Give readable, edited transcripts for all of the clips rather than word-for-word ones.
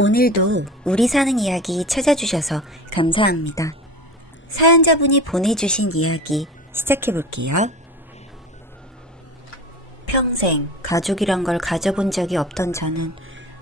오늘도 우리 사는 이야기 찾아주셔서 감사합니다. 사연자분이 보내주신 이야기 시작해볼게요. 평생 가족이란 걸 가져본 적이 없던 저는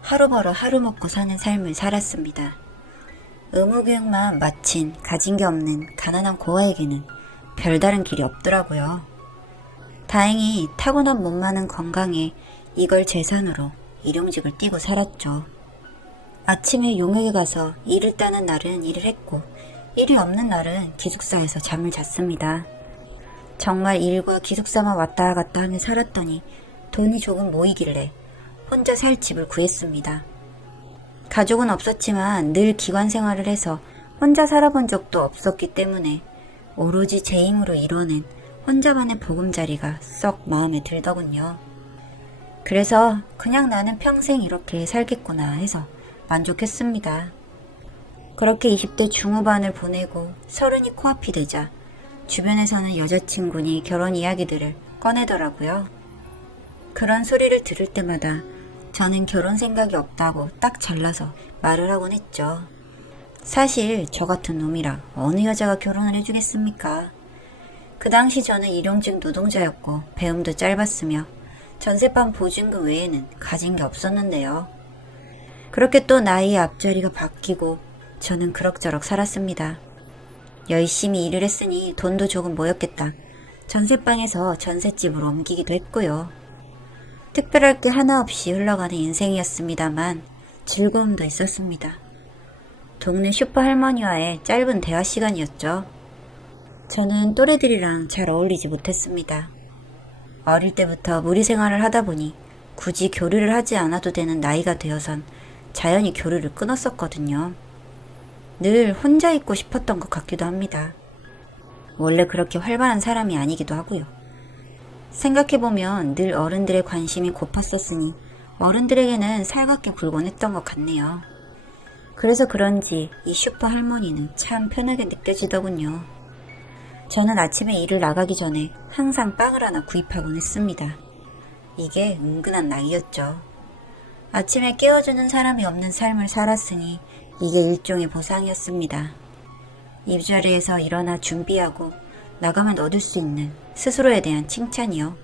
하루 벌어 하루 먹고 사는 삶을 살았습니다. 의무교육만 마친 가진 게 없는 가난한 고아에게는 별다른 길이 없더라고요. 다행히 타고난 몸 많은 건강에 이걸 재산으로 일용직을 띠고 살았죠. 아침에 용역에 가서 일을 따는 날은 일을 했고 일이 없는 날은 기숙사에서 잠을 잤습니다. 정말 일과 기숙사만 왔다 갔다 하며 살았더니 돈이 조금 모이길래 혼자 살 집을 구했습니다. 가족은 없었지만 늘 기관 생활을 해서 혼자 살아본 적도 없었기 때문에 오로지 제 힘으로 이뤄낸 혼자만의 보금자리가 썩 마음에 들더군요. 그래서 그냥 나는 평생 이렇게 살겠구나 해서 만족했습니다. 그렇게 20대 중후반을 보내고 30이 코앞이 되자 주변에서는 여자친구니 결혼 이야기들을 꺼내더라고요. 그런 소리를 들을 때마다 저는 결혼 생각이 없다고 딱 잘라서 말을 하곤 했죠. 사실 저 같은 놈이랑 어느 여자가 결혼을 해주겠습니까? 그 당시 저는 일용직 노동자였고 배움도 짧았으며 전세방 보증금 외에는 가진 게 없었는데요. 그렇게 또 나이의 앞자리가 바뀌고 저는 그럭저럭 살았습니다. 열심히 일을 했으니 돈도 조금 모였겠다. 전세방에서 전셋집으로 옮기기도 했고요. 특별할 게 하나 없이 흘러가는 인생이었습니다만 즐거움도 있었습니다. 동네 슈퍼 할머니와의 짧은 대화 시간이었죠. 저는 또래들이랑 잘 어울리지 못했습니다. 어릴 때부터 무리 생활을 하다 보니 굳이 교류를 하지 않아도 되는 나이가 되어선 자연히 교류를 끊었었거든요. 늘 혼자 있고 싶었던 것 같기도 합니다. 원래 그렇게 활발한 사람이 아니기도 하고요. 생각해보면 늘 어른들의 관심이 고팠었으니 어른들에게는 살갑게 굴곤 했던 것 같네요. 그래서 그런지 이 슈퍼 할머니는 참 편하게 느껴지더군요. 저는 아침에 일을 나가기 전에 항상 빵을 하나 구입하곤 했습니다. 이게 은근한 낙이었죠. 아침에 깨워주는 사람이 없는 삶을 살았으니 이게 일종의 보상이었습니다. 이 자리에서 일어나 준비하고 나가면 얻을 수 있는 스스로에 대한 칭찬이요.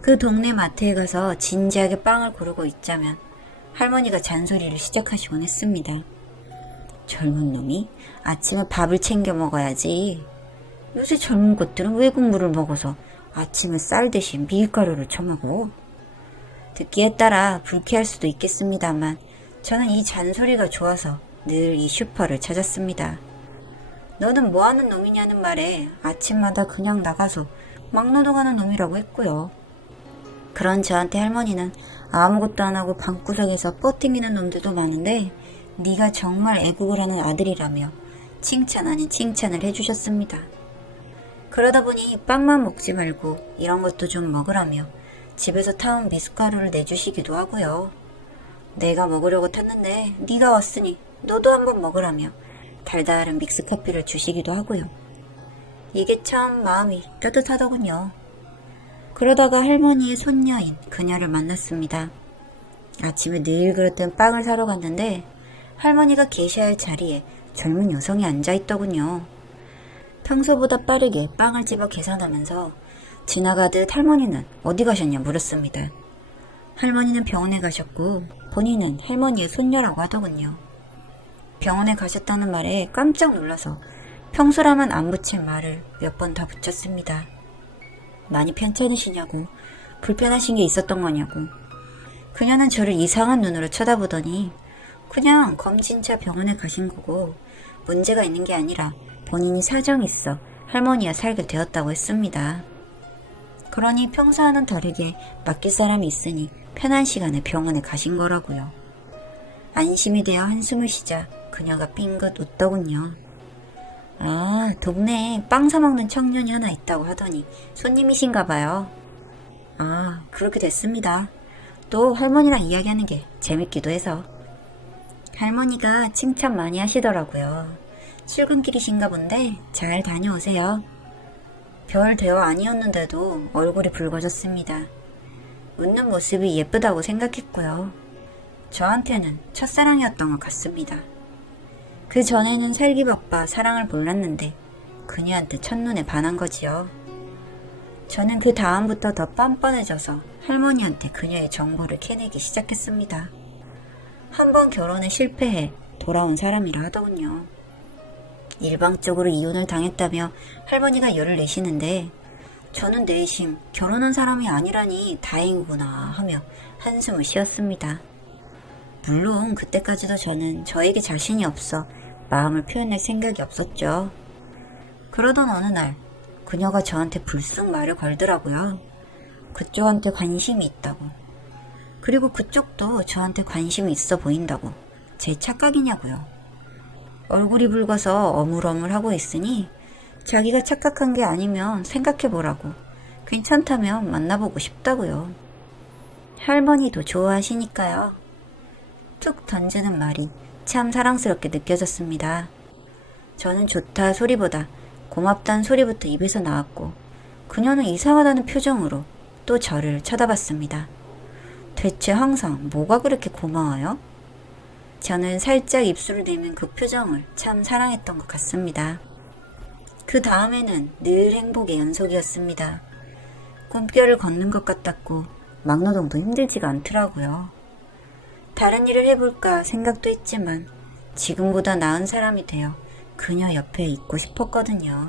그 동네 마트에 가서 진지하게 빵을 고르고 있자면 할머니가 잔소리를 시작하시곤 했습니다. 젊은 놈이 아침에 밥을 챙겨 먹어야지. 요새 젊은 것들은 외국물을 먹어서 아침에 쌀 대신 밀가루를 처먹어. 듣기에 따라 불쾌할 수도 있겠습니다만 저는 이 잔소리가 좋아서 늘 이 슈퍼를 찾았습니다. 너는 뭐하는 놈이냐는 말에 아침마다 그냥 나가서 막노동하는 놈이라고 했고요. 그런 저한테 할머니는 아무것도 안 하고 방구석에서 뻗팅기는 놈들도 많은데 네가 정말 애국을 하는 아들이라며 칭찬 아닌 칭찬을 해주셨습니다. 그러다 보니 빵만 먹지 말고 이런 것도 좀 먹으라며 집에서 타온 미숫가루를 내주시기도 하고요. 내가 먹으려고 탔는데 네가 왔으니 너도 한번 먹으라며 달달한 믹스커피를 주시기도 하고요. 이게 참 마음이 따뜻하더군요. 그러다가 할머니의 손녀인 그녀를 만났습니다. 아침에 늘 그랬던 빵을 사러 갔는데 할머니가 계셔야 할 자리에 젊은 여성이 앉아있더군요. 평소보다 빠르게 빵을 집어 계산하면서 지나가듯 할머니는 어디 가셨냐 물었습니다. 할머니는 병원에 가셨고 본인은 할머니의 손녀라고 하더군요. 병원에 가셨다는 말에 깜짝 놀라서 평소라면 안 붙일 말을 몇 번 더 붙였습니다. 많이 편찮으시냐고, 불편하신 게 있었던 거냐고. 그녀는 저를 이상한 눈으로 쳐다보더니 그냥 검진차 병원에 가신 거고 문제가 있는 게 아니라 본인이 사정이 있어 할머니와 살게 되었다고 했습니다. 그러니 평소와는 다르게 맡길 사람이 있으니 편한 시간에 병원에 가신 거라고요. 안심이 되어 한숨을 쉬자 그녀가 삥긋 웃더군요. 아, 동네에 빵 사먹는 청년이 하나 있다고 하더니 손님이신가 봐요. 아, 그렇게 됐습니다. 또 할머니랑 이야기하는 게 재밌기도 해서. 할머니가 칭찬 많이 하시더라고요. 출근길이신가 본데 잘 다녀오세요. 별 대화 아니었는데도 얼굴이 붉어졌습니다. 웃는 모습이 예쁘다고 생각했고요. 저한테는 첫사랑이었던 것 같습니다. 그 전에는 살기 바빠 사랑을 몰랐는데 그녀한테 첫눈에 반한 거지요. 저는 그 다음부터 더 뻔뻔해져서 할머니한테 그녀의 정보를 캐내기 시작했습니다. 한 번 결혼에 실패해 돌아온 사람이라 하더군요. 일방적으로 이혼을 당했다며 할머니가 열을 내시는데 저는 내심 결혼한 사람이 아니라니 다행이구나 하며 한숨을 쉬었습니다. 물론 그때까지도 저는 저에게 자신이 없어 마음을 표현할 생각이 없었죠. 그러던 어느 날 그녀가 저한테 불쑥 말을 걸더라고요. 그쪽한테 관심이 있다고. 그리고 그쪽도 저한테 관심이 있어 보인다고. 제 착각이냐고요. 얼굴이 붉어서 어물어물하고 있으니 자기가 착각한 게 아니면 생각해보라고. 괜찮다면 만나보고 싶다고요. 할머니도 좋아하시니까요. 툭 던지는 말이 참 사랑스럽게 느껴졌습니다. 저는 좋다 소리보다 고맙다는 소리부터 입에서 나왔고 그녀는 이상하다는 표정으로 또 저를 쳐다봤습니다. 대체 항상 뭐가 그렇게 고마워요? 저는 살짝 입술을 내민 그 표정을 참 사랑했던 것 같습니다. 그 다음에는 늘 행복의 연속이었습니다. 꿈결을 걷는 것 같았고 막노동도 힘들지가 않더라고요. 다른 일을 해볼까 생각도 했지만 지금보다 나은 사람이 되어 그녀 옆에 있고 싶었거든요.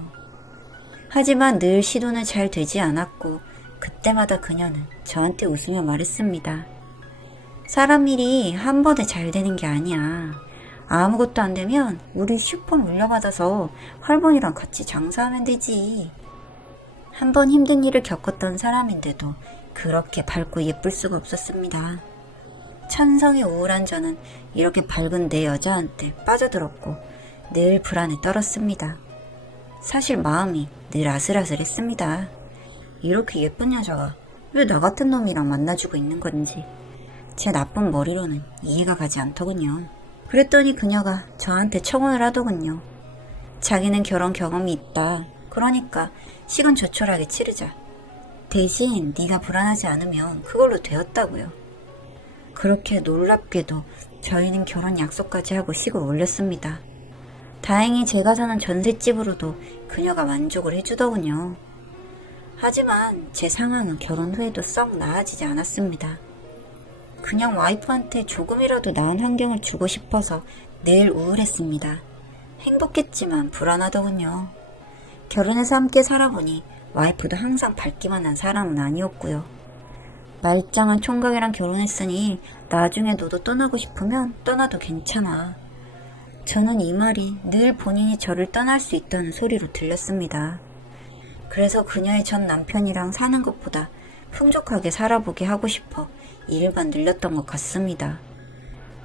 하지만 늘 시도는 잘 되지 않았고 그때마다 그녀는 저한테 웃으며 말했습니다. 사람 일이 한 번에 잘 되는 게 아니야. 아무것도 안 되면 우리 슈퍼 물려받아서 할머니랑 같이 장사하면 되지. 한 번 힘든 일을 겪었던 사람인데도 그렇게 밝고 예쁠 수가 없었습니다. 천성이 우울한 저는 이렇게 밝은 내 여자한테 빠져들었고 늘 불안에 떨었습니다. 사실 마음이 늘 아슬아슬했습니다. 이렇게 예쁜 여자가 왜 나 같은 놈이랑 만나주고 있는 건지 제 나쁜 머리로는 이해가 가지 않더군요. 그랬더니 그녀가 저한테 청혼을 하더군요. 자기는 결혼 경험이 있다. 그러니까 시건조촐하게 치르자. 대신 네가 불안하지 않으면 그걸로 되었다고요. 그렇게 놀랍게도 저희는 결혼 약속까지 하고 식을 올렸습니다. 다행히 제가 사는 전셋집으로도 그녀가 만족을 해주더군요. 하지만 제 상황은 결혼 후에도 썩 나아지지 않았습니다. 그냥 와이프한테 조금이라도 나은 환경을 주고 싶어서 늘 우울했습니다. 행복했지만 불안하더군요. 결혼해서 함께 살아보니 와이프도 항상 밝기만 한 사람은 아니었고요. 말짱한 총각이랑 결혼했으니 나중에 너도 떠나고 싶으면 떠나도 괜찮아. 저는 이 말이 늘 본인이 저를 떠날 수 있다는 소리로 들렸습니다. 그래서 그녀의 전 남편이랑 사는 것보다 풍족하게 살아보게 하고 싶어 일만 늘렸던 것 같습니다.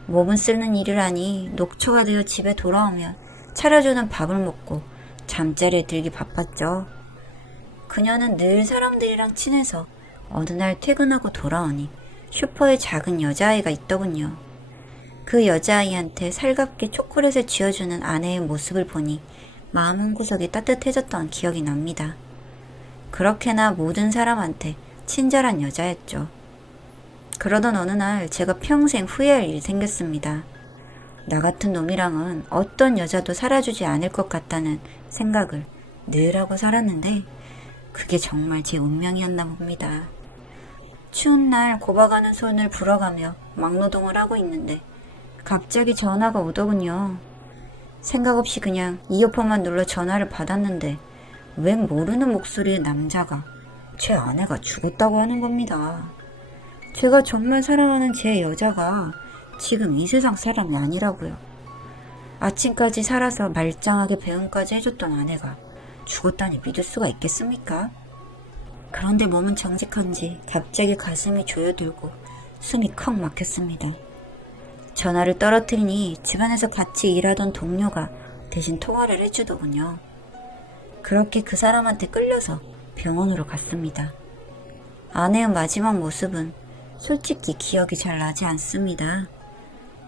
몸은 쓰는 일을 하니 녹초가 되어 집에 돌아오면 차려주는 밥을 먹고 잠자리에 들기 바빴죠. 그녀는 늘 사람들이랑 친해서 어느 날 퇴근하고 돌아오니 슈퍼에 작은 여자아이가 있더군요. 그 여자아이한테 살갑게 초콜릿을 쥐어주는 아내의 모습을 보니 마음 한구석이 따뜻해졌던 기억이 납니다. 그렇게나 모든 사람한테 친절한 여자였죠. 그러던 어느 날 제가 평생 후회할 일이 생겼습니다. 나 같은 놈이랑은 어떤 여자도 살아주지 않을 것 같다는 생각을 늘 하고 살았는데 그게 정말 제 운명이었나 봅니다. 추운 날 고박하는 손을 불어가며 막노동을 하고 있는데 갑자기 전화가 오더군요. 생각 없이 그냥 이어폰만 눌러 전화를 받았는데 웬 모르는 목소리의 남자가 제 아내가 죽었다고 하는 겁니다. 제가 정말 사랑하는 제 여자가 지금 이 세상 사람이 아니라고요. 아침까지 살아서 말짱하게 배웅까지 해줬던 아내가 죽었다니 믿을 수가 있겠습니까? 그런데 몸은 정직한지 갑자기 가슴이 조여들고 숨이 컥 막혔습니다. 전화를 떨어뜨리니 집안에서 같이 일하던 동료가 대신 통화를 해주더군요. 그렇게 그 사람한테 끌려서 병원으로 갔습니다. 아내의 마지막 모습은 솔직히 기억이 잘 나지 않습니다.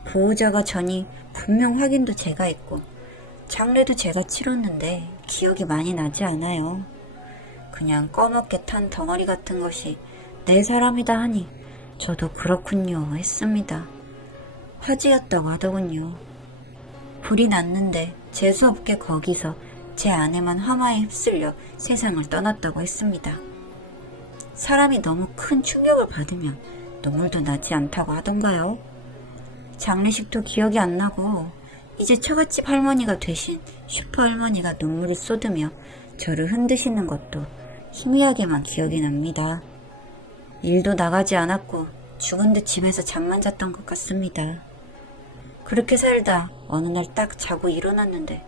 보호자가 전이 분명 확인도 제가 했고 장례도 제가 치렀는데 기억이 많이 나지 않아요. 그냥 꺼멓게 탄 덩어리 같은 것이 내 사람이다 하니 저도 그렇군요 했습니다. 화제였다고 하더군요. 불이 났는데 재수없게 거기서 제 아내만 화마에 휩쓸려 세상을 떠났다고 했습니다. 사람이 너무 큰 충격을 받으면 눈물도 나지 않다고 하던가요? 장례식도 기억이 안 나고 이제 처갓집 할머니가 되신 슈퍼 할머니가 눈물을 쏟으며 저를 흔드시는 것도 희미하게만 기억이 납니다. 일도 나가지 않았고 죽은 듯 집에서 잠만 잤던 것 같습니다. 그렇게 살다 어느 날 딱 자고 일어났는데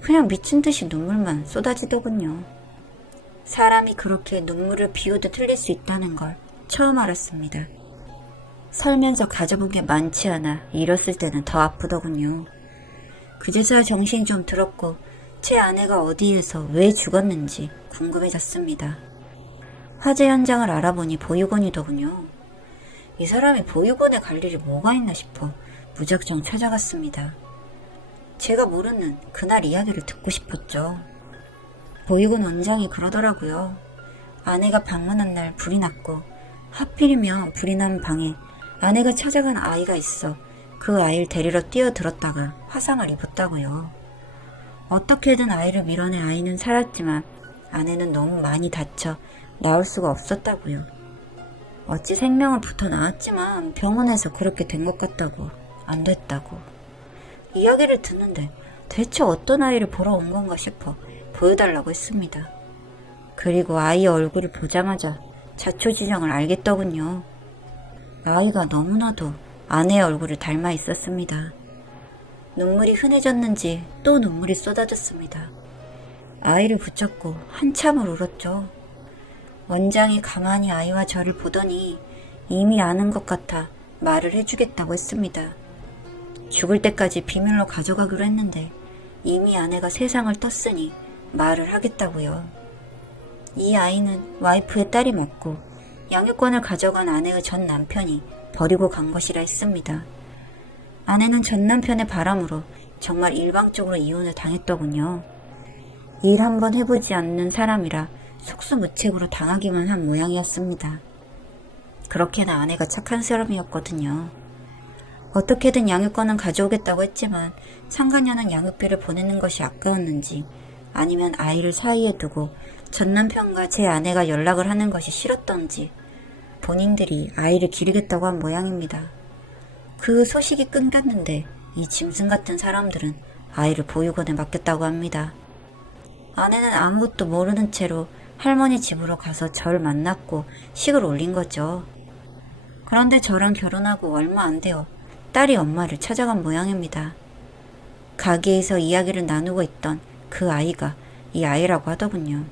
그냥 미친 듯이 눈물만 쏟아지더군요. 사람이 그렇게 눈물을 비우듯 흘릴 수 있다는 걸 처음 알았습니다. 살면서 가져본 게 많지 않아 잃었을 때는 더 아프더군요. 그제서야 정신이 좀 들었고 제 아내가 어디에서 왜 죽었는지 궁금해졌습니다. 화재 현장을 알아보니 보육원이더군요. 이 사람이 보육원에 갈 일이 뭐가 있나 싶어 무작정 찾아갔습니다. 제가 모르는 그날 이야기를 듣고 싶었죠. 보육원 원장이 그러더라고요. 아내가 방문한 날 불이 났고 하필이면 불이 난 방에 아내가 찾아간 아이가 있어 그 아이를 데리러 뛰어들었다가 화상을 입었다고요. 어떻게든 아이를 밀어내 아이는 살았지만 아내는 너무 많이 다쳐 나올 수가 없었다고요. 어찌 생명을 붙어 나왔지만 병원에서 그렇게 된 것 같다고 안 됐다고. 이야기를 듣는데 대체 어떤 아이를 보러 온 건가 싶어 보여달라고 했습니다. 그리고 아이 얼굴을 보자마자 자초지종을 알겠더군요. 아이가 너무나도 아내의 얼굴을 닮아 있었습니다. 눈물이 흔해졌는지 또 눈물이 쏟아졌습니다. 아이를 붙잡고 한참을 울었죠. 원장이 가만히 아이와 저를 보더니 이미 아는 것 같아 말을 해주겠다고 했습니다. 죽을 때까지 비밀로 가져가기로 했는데 이미 아내가 세상을 떴으니 말을 하겠다고요. 이 아이는 와이프의 딸이 맞고 양육권을 가져간 아내의 전 남편이 버리고 간 것이라 했습니다. 아내는 전 남편의 바람으로 정말 일방적으로 이혼을 당했더군요. 일 한번 해보지 않는 사람이라 속수무책으로 당하기만 한 모양이었습니다. 그렇게나 아내가 착한 사람이었거든요. 어떻게든 양육권은 가져오겠다고 했지만 상간녀는 양육비를 보내는 것이 아까웠는지 아니면 아이를 사이에 두고 전 남편과 제 아내가 연락을 하는 것이 싫었던지 본인들이 아이를 기르겠다고 한 모양입니다. 그 소식이 끊겼는데 이 짐승 같은 사람들은 아이를 보육원에 맡겼다고 합니다. 아내는 아무것도 모르는 채로 할머니 집으로 가서 절 만났고 식을 올린 거죠. 그런데 저랑 결혼하고 얼마 안 되어 딸이 엄마를 찾아간 모양입니다. 가게에서 이야기를 나누고 있던 그 아이가 이 아이라고 하더군요.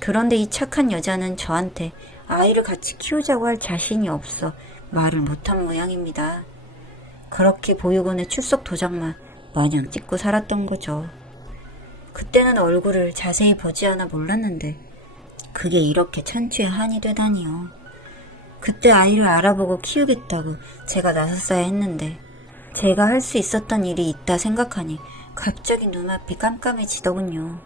그런데 이 착한 여자는 저한테 아이를 같이 키우자고 할 자신이 없어 말을 못한 모양입니다. 그렇게 보육원의 출석 도장만 마냥 찍고 살았던 거죠. 그때는 얼굴을 자세히 보지 않아 몰랐는데 그게 이렇게 천추의 한이 되다니요. 그때 아이를 알아보고 키우겠다고 제가 나섰어야 했는데 제가 할 수 있었던 일이 있다 생각하니 갑자기 눈앞이 깜깜해지더군요.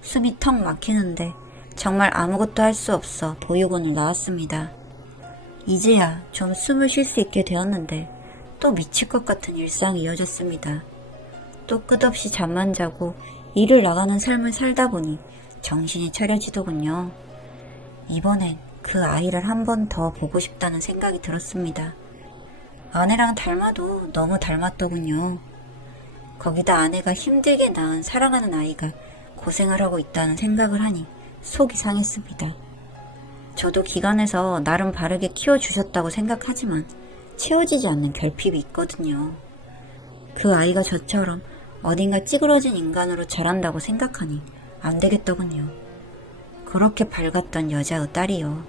숨이 턱 막히는데 정말 아무것도 할 수 없어 보육원을 나왔습니다. 이제야 좀 숨을 쉴 수 있게 되었는데 또 미칠 것 같은 일상이 이어졌습니다. 또 끝없이 잠만 자고 일을 나가는 삶을 살다 보니 정신이 차려지더군요. 이번엔 그 아이를 한 번 더 보고 싶다는 생각이 들었습니다. 아내랑 닮아도 너무 닮았더군요. 거기다 아내가 힘들게 낳은 사랑하는 아이가 고생을 하고 있다는 생각을 하니 속이 상했습니다. 저도 기관에서 나름 바르게 키워주셨다고 생각하지만 채워지지 않는 결핍이 있거든요. 그 아이가 저처럼 어딘가 찌그러진 인간으로 자란다고 생각하니 안 되겠더군요. 그렇게 밝았던 여자의 딸이요.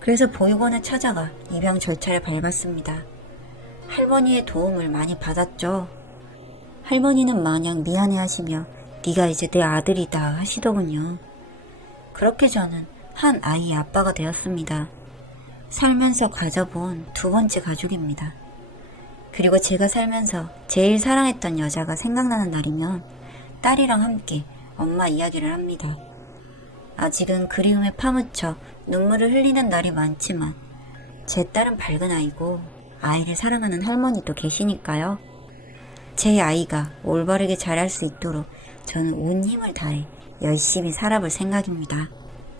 그래서 보육원에 찾아가 입양 절차를 밟았습니다. 할머니의 도움을 많이 받았죠. 할머니는 마냥 미안해하시며 네가 이제 내 아들이다 하시더군요. 그렇게 저는 한 아이의 아빠가 되었습니다. 살면서 가져본 두 번째 가족입니다. 그리고 제가 살면서 제일 사랑했던 여자가 생각나는 날이면 딸이랑 함께 엄마 이야기를 합니다. 아직은 그리움에 파묻혀 눈물을 흘리는 날이 많지만 제 딸은 밝은 아이고 아이를 사랑하는 할머니도 계시니까요. 제 아이가 올바르게 자랄 수 있도록 저는 온 힘을 다해 열심히 살아볼 생각입니다.